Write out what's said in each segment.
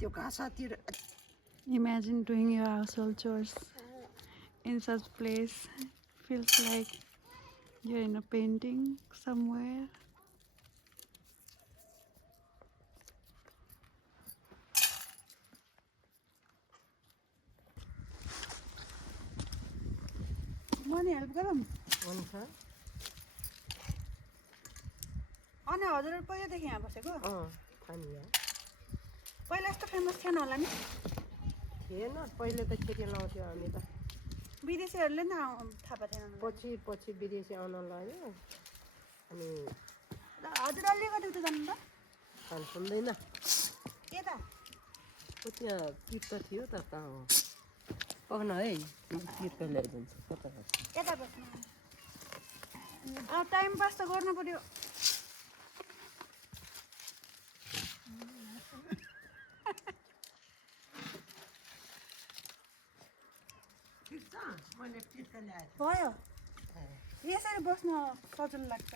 त्यो घाँसतिर Imagine doing your household chores in such place. Feels like you're in a painting somewhere. Money help गरौँ हुन्छ अनि हजुरहरु पहिलेदेखि यहाँ बसेको थानिया पहिला यस्तो फेमस थिएन होला नि थिएन पहिले त खेती लाउँथ्यो हामी त विदेशीहरूले नि थाहा पाएन पछि पछि विदेशी आउन लाग्यो अनि हजुरले कति उता जानु त हाल सुन्दैन यता त्यहाँ तीर्थ थियो त कहाँ हो पक्न है तीर्थ ल्याइदिन्छु कता यता बस्नु टाइम पास त गर्नु पर्यो भयो यसरी बस्न सजिलो लाग्छ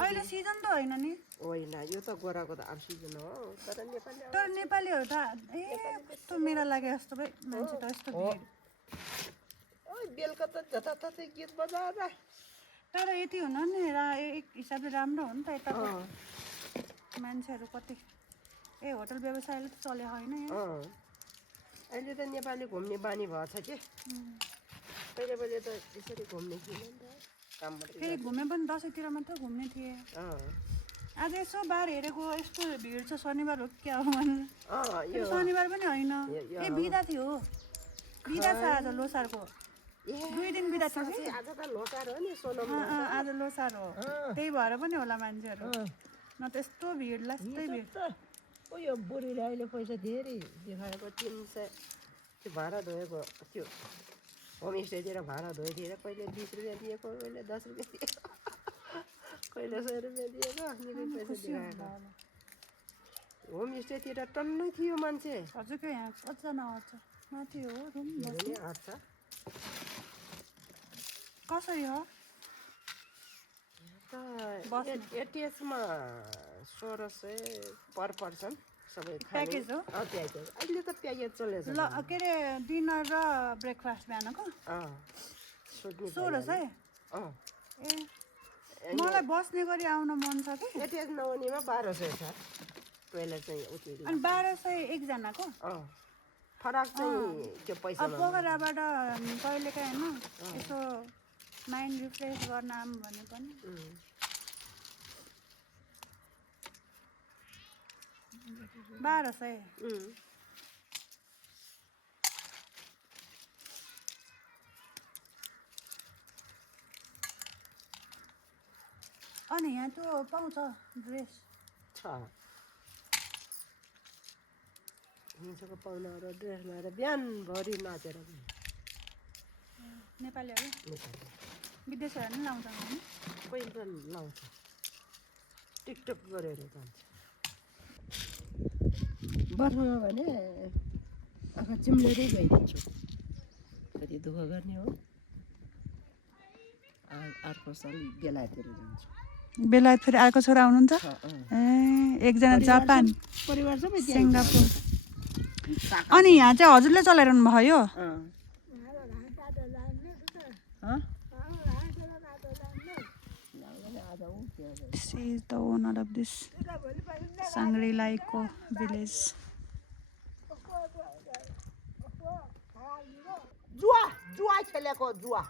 अहिले सिजन त होइन नि होइन यो त गोराको त अब सिजन हो तर नेपालीहरू त कस्तो मेला लागे जस्तो भाइ मान्छे त यस्तो भिड बेलुका त जताततै गीत बजाएर तर यति हुन नि एक हिसाबले राम्रो हो नि त यताको मान्छेहरू कति होटल व्यवसायले त चले होइन अहिले त नेपाली घुम्ने बानी भएको छ कि पहिले पहिले त यसरी घुम्ने थिएन नि त काम फेरि घुमे पनि दसैँतिर मात्र घुम्ने थिए आज यसो बार हेरेको यस्तो भिड छ शनिबार हो क्या हो भनेर शनिबार पनि होइन बिदा थियो बिदा छ आज लोसारको 2 दिन बिदा छ कि आज त लोसार हो नि सोनम आज लोसार हो त्यही भएर पनि होला मान्छेहरू न त यस्तो भिड लास्तै भिड यो बुढीले अहिले पैसा धेरै देखाएको 300 त्यो भाडा धोएको त्यो होमस्टेतिर भाडा धोइदिएर कहिले 20 रुपियाँ दिएको कहिले 10 रुपियाँ दिएको कहिले 100 रुपियाँ दिएको निकै पैसा देखाएको होमस्टेतिर टन्नै थियो मान्छे हजुरको यहाँ कतिजना आउँछ माथि हो रुम बस्ने आउँछ कसरी हो एटिएसमा 1600 पर पर्सन सबै प्याकेज हो प्याकेज अहिले त प्याकेज चलेछ ल के अरे डिनर र ब्रेकफास्ट बिहानको 1600 ए मलाई बस्ने गरी आउन मन छ कि एटिएस नहुनेमा 1200 छ पहिला चाहिँ उति अनि 1200 एकजनाको फरक चाहिँ त्यो पैसा पोखराबाट कहिलेकाहीँ होइन यसो माइन्ड रिफ्रेस गर्न आऊँ भने पनि बाह्र सय अनि यहाँ त्यो पाउँछ ड्रेस छ हिँड्छको पाउनाहरू ड्रेस लगाएर बिहानभरि नाचेर नेपालीहरू विदेशीहरू नि लाउँछ नि पहिले त लाउँछ टिकटक गरेर जान्छ बर्खामा भने आँखा चिम्लेरै गइदिन्छु कति दुःख गर्ने हो अर्को साल बेलायततिर जान्छु बेलायत फेरि अर्को छोरा हुनुहुन्छ ए एकजना जापान परिवार सबै सिङ्गापुर अनि यहाँ चाहिँ हजुरले चलाइरहनु भयो This is the owner of this Shangri-La Eco Village. जुवा खेलेको जुवा